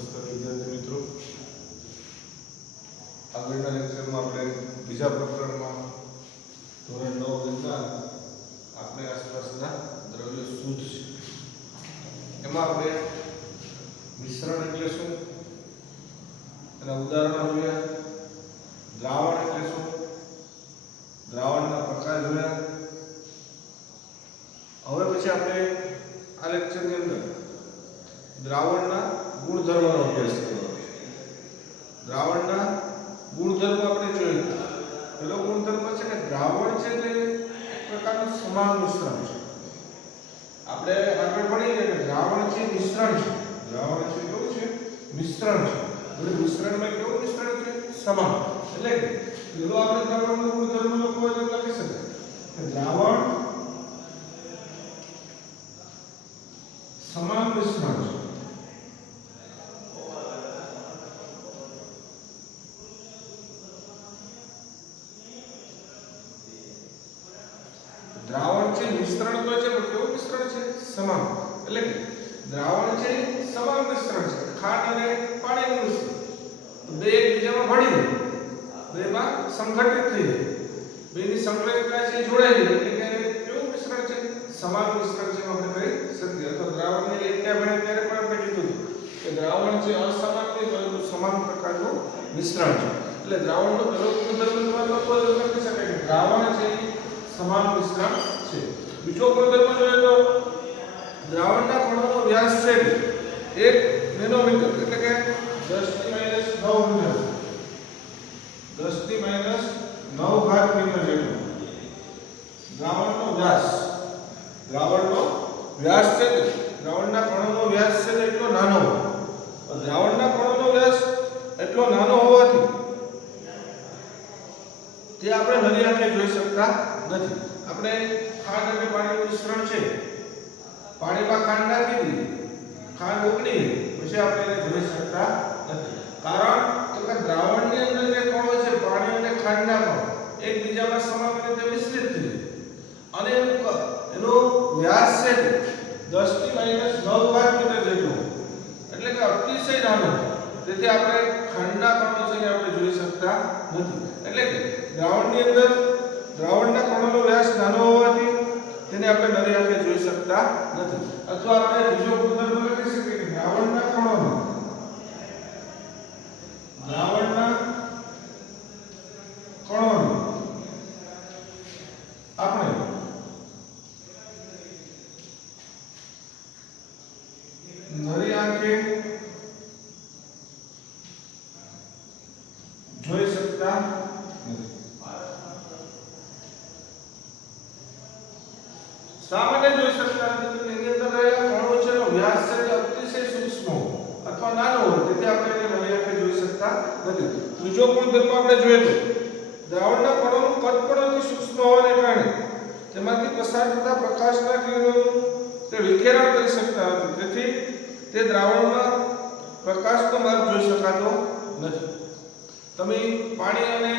નમસ્કાર વિદ્યાર્થી મિત્રો, આગળના લેક્ચરમાં આપણે બીજા પ્રકરણમાં ધોરણ 9 વિજ્ઞાન આપણે આસપાસના દ્રવ્યો શુદ્ધ છે એમાં આપણે મિશ્રણ એટલે શું એના ઉદાહરણો જોયા, દ્રાવણ એટલે શું, દ્રાવણના પ્રકાર જોયા. હવે પછી આપણે આ લેક્ચરની અંદર દ્રાવણના ગુણધર્મનો અભ્યાસ કરવાનો છે. દ્રાવણના ગુણધર્મ આપણે જોઈએ. પહેલો ગુણધર્મ છે કે દ્રાવણ છે તે એક પ્રકારનું સમાન મિશ્રણ છે. આપણે આગળ ભણીએ કે દ્રાવણ છે મિશ્રણ છે. દ્રાવણ છે કેવું છે? મિશ્રણ છે. એટલે મિશ્રણમાં કેવું મિશ્રણ છે? સમાન. એટલે કે પેલો આપણે દ્રાવણનો ગુણધર્મ લખવો હોય તો લખી શકાય કે દ્રાવણ સમાન મિશ્રણ છે. દ્રાવણ છે મિશ્રણ તો છે પણ કેવું મિશ્રણ છે? સમાન. એટલે કે દ્રાવણ છે સમાન મિશ્રણ છે. ખાંડ અને પાણીનું મિશ્રણ તો બે એકબીજામાં ભળી જાય, બેમાં સંઘટિત થઈ જાય, બેની સંક્રિયતા છે જોડાઈ જાય એટલે કે કેવું મિશ્રણ છે? સમાન મિશ્રણ છે આપણે કહી શકીએ. અથવા દ્રાવણને એકતા ભણે ત્યારે પણ આપણે કીધું કે દ્રાવણ છે અસમાન નહીં પરંતુ સમાન પ્રકારનું મિશ્રણ છે. એટલે દ્રાવણનો પહેલો ગુણધર્મ લખી શકાય કે દ્રાવણ છે સમાન મિશ્રણ છે. બીજો ગુણધર્મ જોઈએ તો દ્રાવણના કણોનો વ્યાસ છે 1 નેનોમીટર એટલે કે 10 ની માઈનસ 9 મીટર, 10 ની માઈનસ 9 ઘાત મીટર જેટલો દ્રાવણનો વ્યાસ. દ્રાવણનો વ્યાસ છે દ્રાવણના કણોનો વ્યાસ છે એટલો નાનો હોય. દ્રાવણના કણોનો વ્યાસ એટલો નાનો હોવાથી તે આપણે નરી આંખે જોઈ શકતા નથી. આપણે ખાંડ અને પાણીનું મિશ્રણ છે, પાણીમાં ખાંડ નાખી દીધી, ખાંડ ઓગળી પછી આપણે એને જોઈ શકતા નથી. કારણ કે દ્રાવણની અંદર જે કણો છે પાણી અને ખાંડના કણો એકબીજામાં સમાન રીતે મિશ્રિત થઈ અને એનો વ્યાસ છે 10 ની માઈનસ 9 ઘાત મીટર જેટલો એટલે કે અતિશય નાનો. તેથી આપણે ખાંડના કણો છે આપણે જોઈ શકતા નથી. એટલે કે દ્રાવણની અંદર દ્રાવણના કણોનો વ્યાસ નાનો હોવાથી તેને આપણે નરી આંખે જોઈ શકતા નથી. અથવા આપણે બીજો ગુણધર્મ લખી શકીએ કે દ્રાવણના કણોનો આપણે નરી આંખે જોઈ શકતા નથી. શા માટે જોઈ શકતા નથી? એની અંદર રહેલા કણો છે એનો વ્યાસ છે તે અતિશય સૂક્ષ્મ અથવા નાનો હોય તેથી આપણે એને નરી આંખે જોઈ શકતા નથી. ત્રીજો ગુણધર્મ આપણે જોઈએ તો દ્રાવણના કણોનું કદ પણ અતિ સૂક્ષ્મ હોવાને કારણે તેમાંથી પસાર થતા પ્રકાશના કિરણોનું તે વિખેરણ કરી શકતા નથી. તેથી તે દ્રાવણમાં પ્રકાશનો માર્ગ જોઈ શકાતો નથી. તમે પાણી અને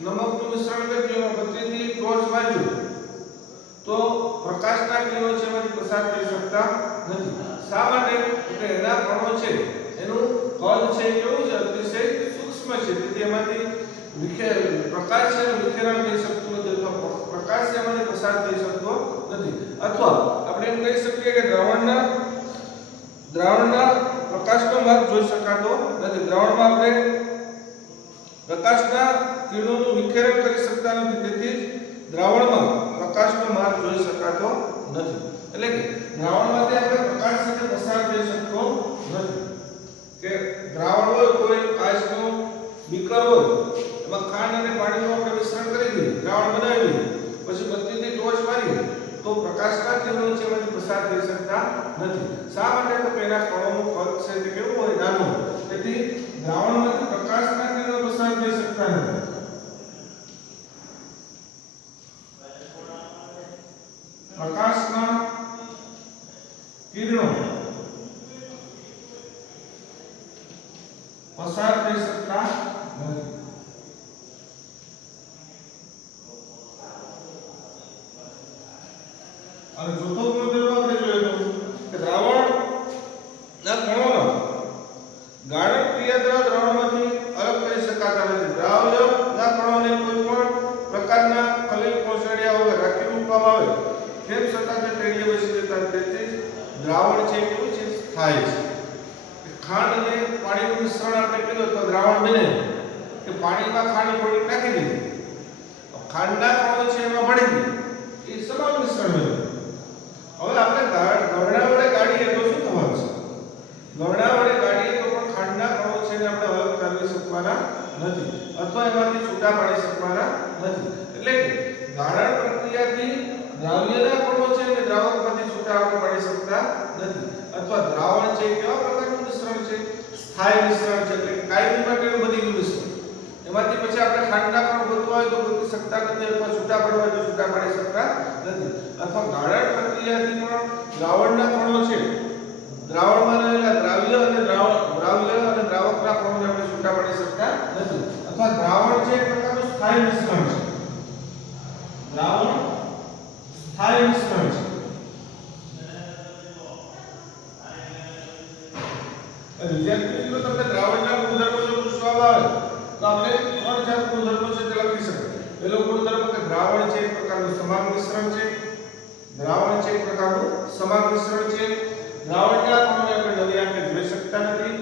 નમકનું મિશ્રણ કરજો બત્તીથી ટોર્ચ મારજો તો પ્રકાશના કિરણો છે એમાંથી પસાર થઈ શકતા નથી. શા માટે? કે એના કણો છે એનું કદ છે કેવું છે? અતિશય સૂક્ષ્મ છે. તેથી એમાંથી પ્રકાશ છે વિખેરણ થઈ શકતું નથી અથવા પ્રકાશ છે એમાંથી પસાર થઈ શકતો નથી. અથવા આપણે એમ કહી શકીએ કે દ્રાવણના પ્રકાશનો માર્ગ જોઈ શકાતો નથી. દ્રાવણમાં આપણે પ્રકાશના કિરણોનું વિખેરણ કરી શકતા નથી. તેથી દ્રાવણમાં પ્રકાશનો માર્ગ જોઈ શકાતો નથી. એટલે કે દ્રાવણમાંથી આપણે પ્રકાશ સાથે પસાર થઈ શકતો નથી. કે દ્રાવણ હોય કોઈ કાચનું બીકર હોય એમાં ખાંડ અને પાણીનું આપણે મિશ્રણ કરી દઈએ, દ્રાવણ બનાવી દઈએ, પછી બત્તીથી ટોર્ચ મારીએ તો પ્રકાશના કિરણો છે એમાંથી પસાર થઈ શકતા નથી. શા માટે? તો એના કણોનું કદ છે તે કેવું હોય? નાનું. તેથી દ્રાવણમાંથી પ્રકાશના કિરણો પસાર થઈ શકતા નથી. પ્રકાશના કિરણો પસાર થઈ શકતા નથી. અને ચોથો ગુણધર્મ આપણે જોઈએ તો કે દ્રાવણના કણોનો થાય છે. ખાંડ અને પાણીનું મિશ્રણ આપણે કીધું તો દ્રાવણ બને કે પાણીમાં ખાંડ થોડી નાખી દીધી, ખાંડના કણો છે એમાં ભળી ગઈ, એ સમાન મિશ્રણ બન્યું. હવે આપણે ગરણા વડે કાઢીએ તો શું થવાનું છે? ગરણા વડે કાઢીએ તો પણ ખાંડના કણો છે ને આપણે અલગ કરી શકવાના નથી અથવા એમાંથી છૂટા પાડી શકવાના નથી. એટલે કે ગાળણ પ્રક્રિયાથી દ્રાવ્યના કણો છે ને દ્રાવકમાંથી છૂટા આપણે પાડી શકતા નથી. અથવા દ્રાવણ છે કેવા પ્રકારનું મિશ્રણ છે? સ્થાયી મિશ્રણ છે, એટલે કાયમી માટેનું બધી ગયું મિશ્રણ. એમાંથી પછી આપણે ખાંડના કણો ગોતવા હોય તો ગોતી શકતા નથી અથવા છૂટા પાડવા હોય તો છૂટા પાડી શકતા નથી. અથવા ગાળણ પ્રક્રિયાથી પણ દ્રાવણના કણો છે, દ્રાવણમાં રહેલા દ્રાવ્ય અને દ્રાવકના કણોને આપણે છૂટા પાડી શકતા નથી. અથવા દ્રાવણ છે એક પ્રકારનું સ્થાયી મિશ્રણ છે. દ્રાવણ સ્થાયી મિશ્રણ છે. વિદ્યાર્થી મિત્રો તમને દ્રાવણના ગુણધર્મો જો પૂછવામાં આવે તો આપણે ત્રણ ચાર ગુણધર્મો છે તે લખી શકીએ. પહેલો ગુણધર્મ કે દ્રાવણ છે એક પ્રકારનું સમાન મિશ્રણ છે. દ્રાવણ છે એક પ્રકારનું સમાન મિશ્રણ છે. દ્રાવણના કણોને આપણે નવી આંખે જોઈ શકતા નથી.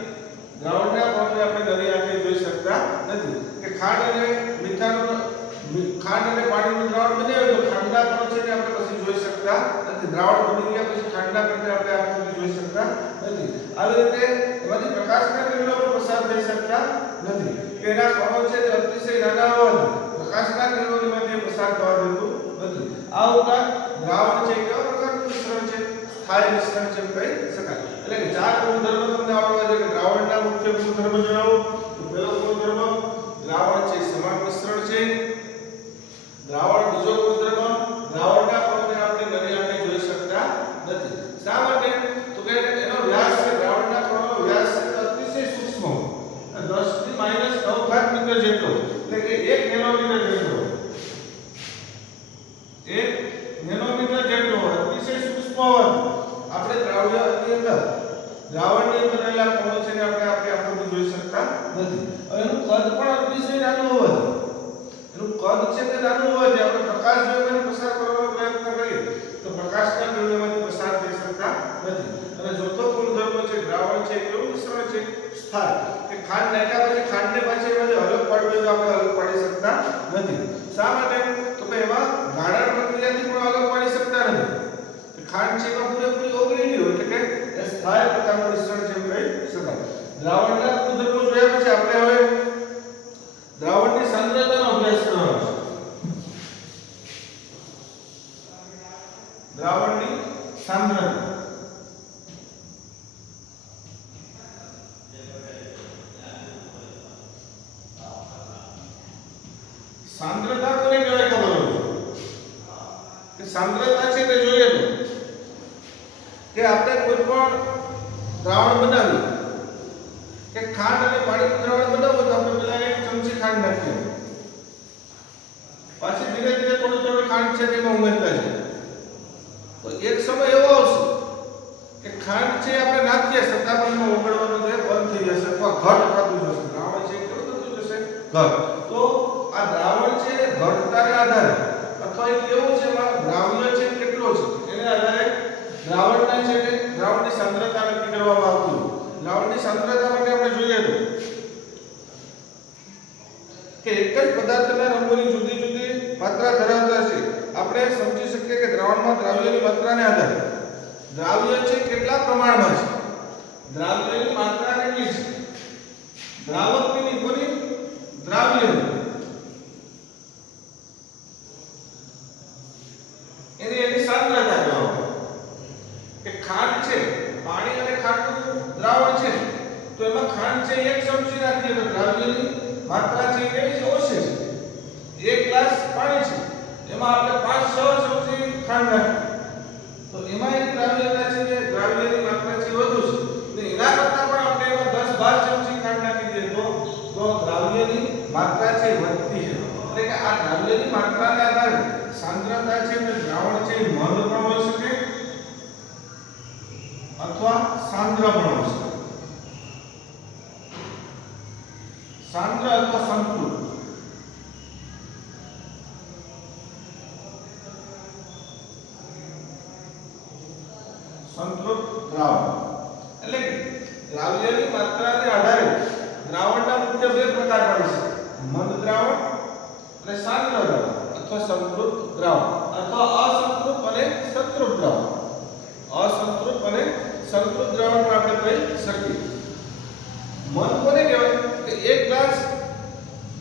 દ્રાવણના કણોને આપણે નવી આંખે જોઈ શકતા નથી. કે ખાંડ અને પાણીનું દ્રાવણ બનાવ્યું તો ખાંડના કણો છે ને આપણે પછી જોઈ શકતા નથી. દ્રાવણ બની ગયા પછી ખાંડના કણોને આપણે આંખોથી જોઈ શકતા નથી. આવી રીતે એમાંથી પ્રકાશના કિરણો પણ પસાર થઈ શકતા નથી. કે એના કણો છે તે અતિશય નાના હોવાથી પ્રકાશના કિરણોમાંથી પસાર થવા દેતું નથી. આ ઉપરાંત દ્રાવણ છે કેવા પ્રકારનું મિશ્રણ છે? સ્થાયી મિશ્રણ છે કહી શકાય. એટલે કે ચાર ગુણધર્મો તમને આવડવા જોઈએ. કે દ્રાવણના મુખ્ય ગુણધર્મો જણાવો તો પહેલો ગુણધર્મ દ્રાવણ છે સમાન મિશ્રણ છે. દ્રાવણ બીજો ગુણધર્મ દ્રાવણના કણોને આપણે નવી આંખે જોઈ શકતા નથી. શા માટે? તો કે એનો વ્યાસ છે, દ્રાવણના કણોનો વ્યાસ છે અતિશય સૂક્ષ્મ, 10⁻⁹ મીટર જેટલો, એટલે કે 1 નેનોમીટર જેટલો, 1 નેનોમીટર જેટલો અતિશય સૂક્ષ્મ હોવાથી આપણે દ્રાવણની અંદર રહેલા કણો છે ને આપણે આંખોથી જોઈ શકતા નથી. હવે એનું કદ પણ અતિશય નાનું હોવાથી આપણે પ્રકાશ જો એમાં પસાર કરવાનો પ્રયત્ન કરીએ તો પ્રકાશના કિરણો એમાંથી પસાર થઈ શકતા નથી. અને ચોથો ગુણધર્મ છે દ્રાવણ છે કેવું મિશ્રણ છે? સ્થાયી. કે ખાંડ નાખ્યા પછી ખાંડને પાછી એમાંથી અલગ પાડવી હોય તો આપણે અલગ પાડી શકતા નથી. શા માટે? તો કે એમાં ગાળણ પ્રક્રિયાથી પણ અલગ પાડી શકતા નથી. કે ખાંડ છે એમાં પૂરેપૂરી ઓગળી ગઈ હોય, એટલે કે એ સ્થાયી પ્રકારનું મિશ્રણ છે કહી શકાય. દ્રાવણના ગુણધર્મો જોયા પછી આપણે હવે દ્રાવણની સાંદ્રતાનો અભ્યાસ કરવાનો છે. દ્રાવણની સાંદ્રતા. સાંદ્રતા કોને કહેવાય ખબર હોય? કે સાંદ્રતા છે તે જોઈએ તો કે આપણે કોઈ પણ દ્રાવણ બનાવ્યું કે ખાંડ અને પાણીનું દ્રાવણ બનાવવું તો આપણે પહેલા 1 ચમચી ખાંડ નાખીએ, પછી ધીરે ધીરે થોડી ખાંડ છે તેમાં ઉમેરતા જઈએ. તો એક સમય એવો આવશે કે ખાંડ છે આપણે નાખીએ છતાં પણ એમાં ઓગળવાનું બંધ થઈ જશે અથવા ઘટ થતું જશે. દ્રાવણ છે કેવું થતું જશે? ઘટ. તો આ દ્રાવણ છે ઘટતાને આધારે અથવા એ કેવું છે એમાં દ્રાવ્ય છે કેટલો છે એને આધારે દ્રાવણની સાંદ્રતા નક્કી કરવામાં આવતી હોય. દ્રાવણની સાંદ્રતા માટે આપણે જોઈએ તો કે એક જ પદાર્થના રંગોની જુદી જુદી માત્રા ધરાવતા છે. આપણે સમજી શકીએ કે દ્રાવણમાં દ્રાવ્યની માત્રાને આધારે દ્રાવ્ય છે કેટલા પ્રમાણમાં છે, દ્રાવ્યની માત્રા કેટલી છે, દ્રાવકની કોની દ્રાવ્યની એની સાંદ્રતા કહેવામાં. કે ખાંડ છે, પાણી અને ખાંડનું દ્રાવણ છે તો એમાં ખાંડ છે 1 ચમચી નાખીએ તો દ્રાવ્યની માત્રા છે કેવી છે? ઓછી છે. 1 ગ્લાસ પાણી છે એમાં આપણે 5-6 ચમચી ખાંડ નાખીએ તો એમાં એક દ્રાવ્યતા છે કે દ્રાવ્યની માત્રા છે વધુ છે. ને એના કરતાં પણ આપણે એમાં 10-12 ચમચી ખાંડ નાખી દઈએ તો દ્રાવ્યની માત્રા છે વધતી છે. એટલે કે આ દ્રાવ્યની માત્રાને આધારે સાંદ્રતા છે કે દ્રાવણ છે મંદ પણ હોઈ શકે અથવા સાંદ્ર પણ હોઈ શકે. સાંદ્ર અથવા સંતૃપ્ત. સંતૃપ્ત દ્રાવણ. એટલે કે દ્રાવ્યની માત્રાને આધારે દ્રાવણના મુખ્ય બે પ્રકાર પાડી શકાય. મંદ દ્રાવણ અને સાંદ્ર દ્રાવણ અથવા સંતૃપ્ત દ્રાવણ અથવા અસંતૃપ્ત અને સંતૃપ્ત દ્રાવણ. અસંતૃપ્ત અને સંતૃપ્ત દ્રાવણ પણ આપણે કહી શકીએ. મંદ કોને કહેવાય કે એક ગ્લાસ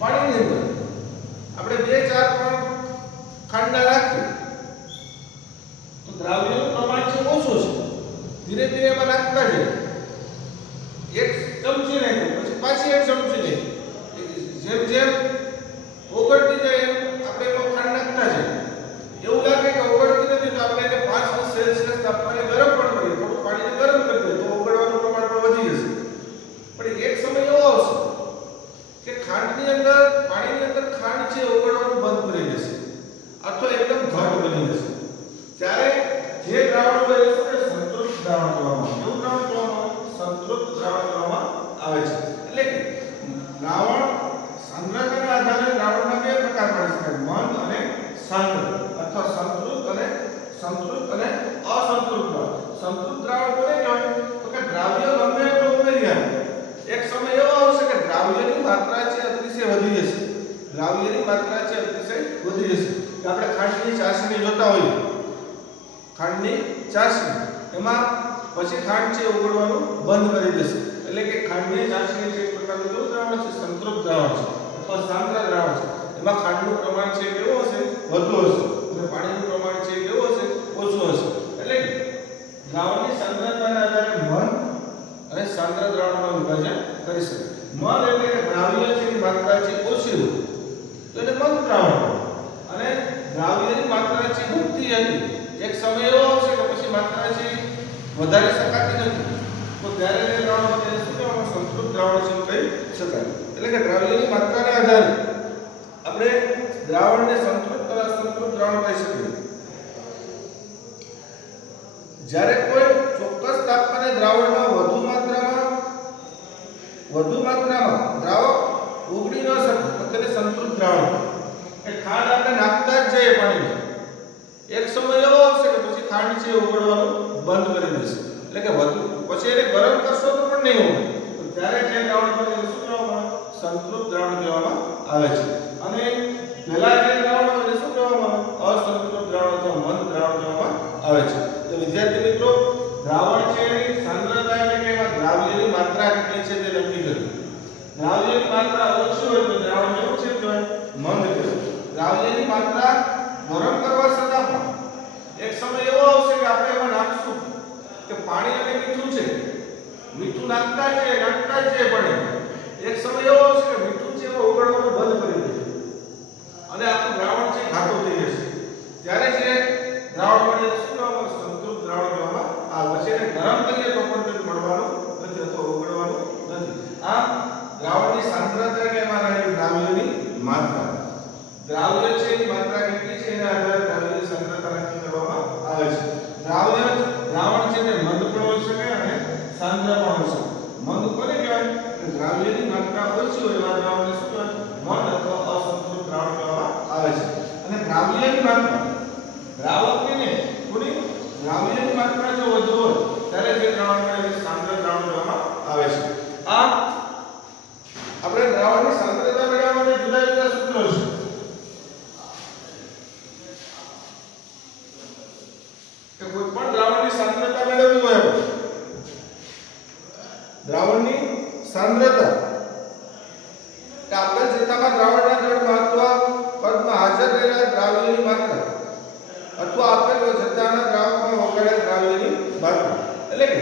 પાણીની અંદર આપણે 2-4 ખાંડા રાખીએ તો દ્રાવ્યનું પ્રમાણ છે ઓછું છે. ધીરે ધીરે એમાં નાખતા જઈએ. 1 ચમચી નાખ્યું પછી પાછી 1 ચમચી નાખી, જેમ જેમ ઓગળતી જાય એમ આપણે એમાં ખાંડ નાખતા જઈએ. એવું લાગે કે ઓગળતી નથી તો આપણે એને 5 સેલ્સિયસ તાપમાને ગરમ પણ કરીએ, થોડું પાણીને ગરમ કરી દઈએ તો ઓગળવાનું પ્રમાણ પણ વધી જશે. પણ એક સમય એવો આવશે કે ખાંડની અંદર પાણીની અંદર ખાંડ છે ઓગળવાનું બંધ કરી દેશે અથવા એકદમ ઘટ બની જશે. ત્યારે જે દ્રાવણ હોય એ સંતૃપ્ત દ્રાવણ કહેવામાં આવે. એવું દ્રાવણ કહેવામાં આવે સંતૃપ્ત દ્રાવણ કહેવામાં આવે છે. એટલે કે દ્રાવણ સાંદ્રતાના આધારે દ્રાવણના બે પ્રકાર પાડી શકાય, મંદ અને સાંદ્ર અથવા સંતૃપ્ત અને અસંતૃપ્ત દ્રાવણ. સંતૃપ્ત દ્રાવણ કોને કહેવાય તો કે દ્રાવ્ય ગમે એટલું ઉમેરી આવે, એક સમય એવો આવશે કે દ્રાવ્યની માત્રા છે અતિશય વધી જશે. દ્રાવ્યની માત્રા છે અતિશય વધી જશે. આપણે ખાંડની ચાસણી જોતા હોઈએ, ખાંડની ચાસણી એમાં પછી ખાંડ છે ઓગળવાનું બંધ કરી દેશે. એટલે કે ખાંડની ચાસણી છે એક પ્રકારનું કેવું દ્રાવણ છે સંતૃપ્ત દ્રાવણ છે અથવા સાંદ્ર દ્રાવણ છે. એમાં ખાંડનું પ્રમાણ છે કેવું હશે વધુ હશે અને પાણીનું પ્રમાણ છે કેવું હશે ઓછું હશે. એટલે કે દ્રાવણની સાંદ્રતાના આધારે મંદ અને સાંદ્ર દ્રાવણમાં વિભાજન કરી શકાય. મંદ એટલે કે દ્રાવ્ય છે એની માત્રા છે ઓછી હોય તો એને મંદ દ્રાવણ અને દ્રાવ્યની માત્રા છે વધતી હતી, એક સમય એવો આવશે કે પછી માત્રા છે વધારી શકાતી નથી તો ત્યારે તે દ્રાવણ તેને શું કહેવામાં સંતૃપ્ત દ્રાવણ છે કહી શકાય. એટલે કે દ્રાવ્યની માત્રાને આધારે આપણે દ્રાવણને સંતૃપ્ત અને અસંતૃપ્ત દ્રાવણ કહી શકીએ. જ્યારે કોઈ ચોક્કસ તાપમાને દ્રાવણમાં વધુ માત્રામાં દ્રાવક ઓગળી ન શકે તો તેને સંતૃપ્ત દ્રાવણ એ ખાંડ આપણે નાખતા જ જઈએ પાણીમાં, એક સમય એવો આવશે કે પછી ખાંડ છે ઓગળવાનું બંધ કરી દેશે. એટલે કે વધુ પછી એને ગરમ કરશો તો પણ નહીં હોય તો ત્યારે જે દ્રાવણ બને એને શું કહેવામાં આવે સંતૃપ્ત દ્રાવણ કહેવામાં આવે છે. અને પહેલા જે દ્રાવણ હોય એને શું કહેવામાં આવે અસંતૃપ્ત દ્રાવણ અથવા મંદ દ્રાવણ કહેવામાં આવે છે. તો વિદ્યાર્થી મિત્રો દ્રાવણ છે એની સાંદ્રતા એટલે કે એમાં દ્રાવ્યની માત્રા કેટલી છે તે નક્કી કરવી. દ્રાવ્યની માત્રા ઓછી હોય તો દ્રાવણ કેવું છે કહેવાય મંદ કહેવાય. દ્રાવ્યની માત્રા ગરમ કરવા છતાં પણ એક સમય એવો આવશે કે આપણે એમાં નાખશું કે પાણી અને મીઠું છે, મીઠું નાખતા જ પણ એક સમય એવો આવશે કે મીઠું છે એમાં ઓગળવાનું બંધ કરી દેશે અને આખું દ્રાવણ છે ઘાટું થઈ જશે. ત્યારે છે દ્રાવણ બને શું કહેવામાં સંતૃપ્ત દ્રાવણ કહેવામાં આવે છે. એને ગરમ કરીએ તો પણ તે મળવાનું નથી અથવા ઓગળવાનું નથી. આ દ્રાવણની સાંદ્રતા કે એમાં રહેલી દ્રાવ્યની માત્રા, દ્રાવ્ય છે એની માત્રા કેટલી છે એના આધારે દ્રાવ્યની સાંદ્રતા નક્કી કરવામાં આવે છે. દ્રાવણ છે તે મંદ પણ હોઈ શકે અને સાંદ્ર પણ હોઈ શકે. મંદ કોને કહેવાય કે દ્રાવ્યની માત્રા ઓછી હોય એવા દ્રાવણને શું કહેવાય મંદ અથવા અસંતૃપ્ત દ્રાવણ કહેવામાં આવે છે. અને દ્રાવ્યની માત્રા દ્રાવકની ને થોડી દ્રાવ્યની માત્રા જો વધુ હોય ત્યારે જે દ્રાવણ મળે એને સાંદ્ર દ્રાવણ કહેવામાં આવે છે. આ આપણે દ્રાવણની સાંદ્રતા મેળવવા માટે જુદા જુદા સૂત્રો છે. કે કોઈ પણ દ્રાવણની સાંદ્રતા મેળવવી હોય દ્રાવણની સાંદ્રતા કે આપેલ જથ્થામાં દ્રાવણના જળમાં અથવા પદમાં હાજર રહેલા દ્રાવ્યની માત્રા અથવા આપેલ જથ્થાના દ્રાવકમાં વગાડેલ દ્રાવ્યની માત્રા. એટલે કે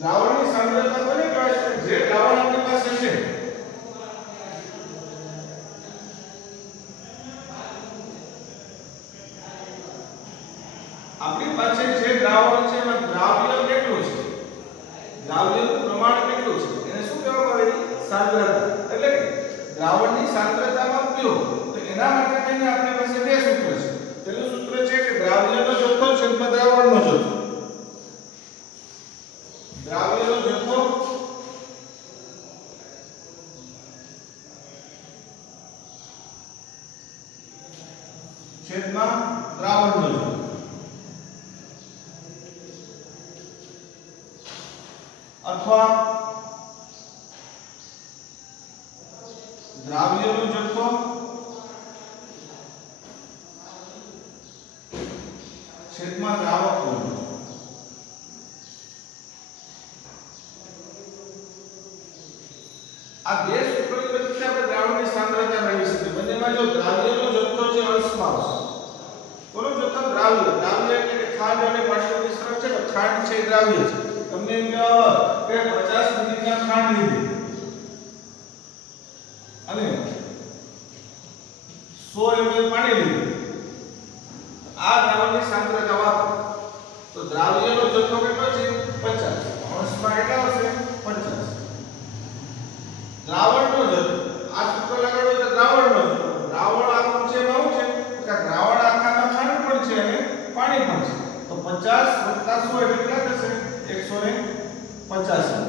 દ્રાવણની સાંદ્રતા કોને કહેવાય છે જે દ્રાવણ આપણી પાસે છે આપણી પાસે જે દ્રાવણ છે એમાં દ્રાવ્ય કેટલું છે, દ્રાવ્યનું પ્રમાણ કેટલું છે એને શું કહેવામાં આવે સાંદ્રતા. એટલે કે દ્રાવણની સાંદ્રતામાં કયો તો એના માટે થઈને આપણી પાસે બે સૂત્ર છે. પહેલું સૂત્ર છે કે દ્રાવ્યનો જથ્થો છેદમાં દ્રાવણનો જથ્થો. દ્રાવ્યનો જથ્થો છેદમાં દ્રાવણનો જથ્થો. દ્રાવ્યનો જથ્થો છેદમાં દ્રાવકનો જથ્થો. આ બે સૂત્રોની મદદથી આપણે દ્રાવણની સાંદ્રતા મેળવી શકીએ. બંનેમાં જો દ્રાવ્યનો જથ્થો છે અંશમાં આવશે. કોનો જથ્થો? દ્રાવ્ય. દ્રાવ્ય એટલે કે ખાંડ અને પાણીનું મિશ્રણ છે. તો ખાંડ છે એ દ્રાવ્ય છે. તમને એમ કહેવાય કે 50 મિલીગ્રામ ખાંડ લીધી અને 100 ml પાણી લીધું. આ દ્રાવણની સાંદ્રતા વાપરો તો દ્રાવ્યનો જથ્થો કેટલો છે? 50. અંશમાં કેટલા આવશે? 50. દ્રાવણનો જથ્થો આ સૂત્ર લગાડો તો દ્રાવણનો જથ્થો. દ્રાવણ આખું છે એમાં શું છે કે દ્રાવણ આખામાં ખાંડ પણ છે અને પાણી પણ છે. તો 50 + 100 એટલે કેટલા થશે? 150.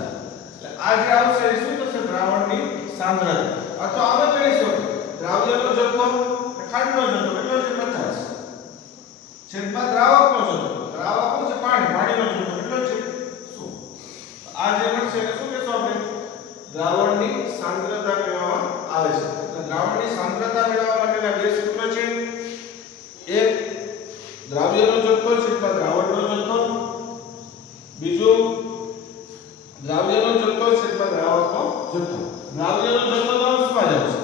એટલે આ જે આવશે એ શું થશે? દ્રાવણની સાંદ્રતા. અથવા આમે કહીશું દ્રાવ્યનો જથ્થો ખાંડનો જથ્થો કેટલો છે? 50 છેદમાં દ્રાવકનો જથ્થો. દ્રાવકનો છે પાણી. પાણીનો જથ્થો કેટલો છે? 100. આ જે મળશે એને શું કહેશું આપણે? દ્રાવણની સાંદ્રતા કહેવામાં આવે છે. તો દ્રાવણની સાંદ્રતા મેળવવા માટેના બે સૂત્રો છે. એક દ્રાવ્યનો જથ્થો છેદમાં દ્રાવણનો જથ્થો. બીજું દ્રાવ્યનો જથ્થો છેદમાં દ્રાવકનો જથ્થો. દ્રાવ્યનો જથ્થો તો અંશમાં જ આવશે.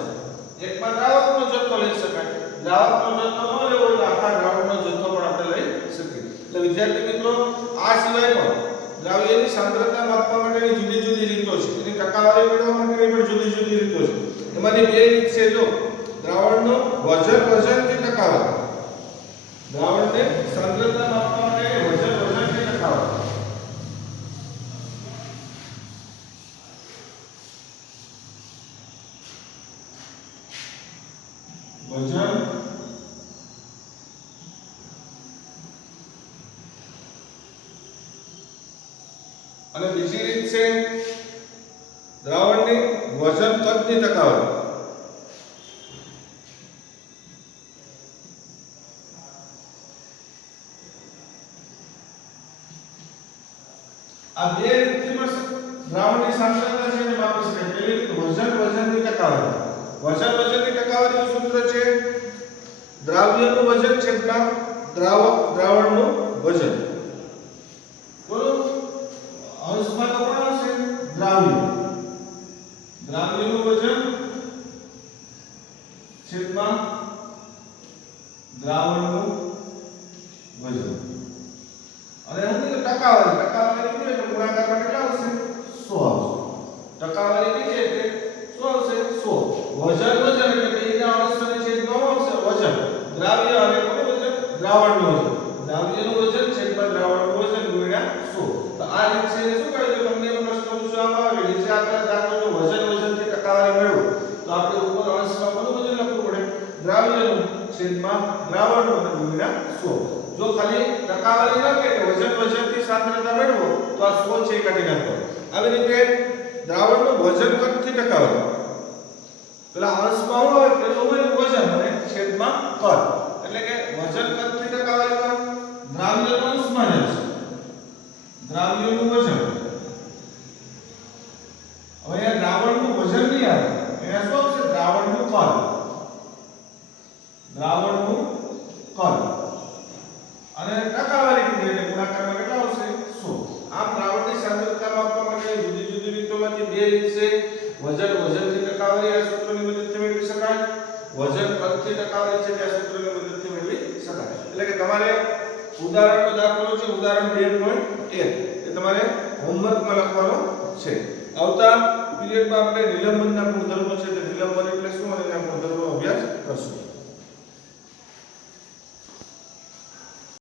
એકમાં દ્રાવકનો જથ્થો લઈ શકાય. દ્રાવકનો જથ્થો ન લેવો હોય તો આખા દ્રાવણનો જથ્થો પણ આપણે લઈ શકીએ. એટલે વિદ્યાર્થી મિત્રો આ સિવાય પણ દ્રાવ્યની સાંદ્રતા માપવા માટેની જુદી જુદી રીતો છે. એની ટકાવારી મેળવવા માટેની પણ જુદી જુદી રીતો છે. એમાંની બે રીત છે. જો દ્રાવણનો વજનથી ટકાવારી. દ્રાવણને સાંદ્રતા માપવા માટે વજનથી ટકાવારી. વજન અને બીજી રીત છે દ્રાવણની વજન કદની ટકાવારી. આ બે રીતથી દ્રાવણની સાંદ્રતા છે એને માપી શકાય. પહેલી રીત વજનની ટકાવારી. વજનની ટકાવારીનું સૂત્ર છે દ્રાવ્યનું વજન છેદમાં દ્રાવણનું વજન. બરોબર? અંશમાં તો કોણ હશે? દ્રાવ્ય. દ્રાવ્યનું વજન છેદમાં દ્રાવણનું વજન. અને અહીં ટકાવારી કીધી એટલે ગુણાકારમાં કેટલા આવશે? 100 આવશે. ટકાવારી કીધી એટલે શું આવશે? 100. વજન એટલે બેના અંશ અને છેદમાં આવશે વજન. દ્રાવ્ય અને કોનું વજન? દ્રાવણનું વજન. દ્રાવ્યનું વજન છેદમાં દ્રાવણનું વજન ગુણ્યા 100. તો આ રીત છે શું કહે છે? તમને એનો પ્રશ્ન પૂછવામાં આવે નીચે આપેલા દાખલો જો વજનથી ટકાવારી મેળવો તો આપણે ઉપર અંશમાં કોનું વજન લખવું પડે? દ્રાવ્યનું છેદમાં દ્રાવણનું અને ગુણ્યા 100. જો ખાલી ટકાવારી ન કહે કે વજનથી સાંદ્રતા મેળવો તો આ 100 છે કાઢી નાખો. આવી રીતે દ્રાવણનું વજન કદથી ટકાવારી. પેલા અંશમાં શું આવે? પેલું હોય વજન અને છેદમાં કદ. એટલે કે વજન કદથી ટકાવારીમાં દ્રાવ્યનો અંશમાં જ છે. દ્રાવ્યનું વજન. હવે અહીંયા દ્રાવણનું વજન નહીં આવે. અહીંયા શું આવશે? દ્રાવણનું કદ. દ્રાવણનું કદ. અને ટકાવારી કીધી એટલે ગુણાકારમાં કેટલા આવશે? 100. આમ દ્રાવણની સાંદ્રતા માપવા માટે જુદી જુદી રીતોમાંથી બે રીત છે. વજનથી ટકાવારી આ સૂત્રની મદદથી મેળવી શકાય. વજન કદથી ટકાવારી છે તે સૂત્રની મદદથી મેળવી શકાય. એટલે કે તમારે ઉદાહરણનો દાખલો છે ઉદાહરણ 2.1 એ તમારે હોમવર્કમાં લખવાનો છે. આવતા પીરિયડમાં આપણે નિલંબનના ગુણધર્મો છે તે નિલંબન એટલે શું અને તેના ગુણધર્મનો અભ્યાસ કરશું.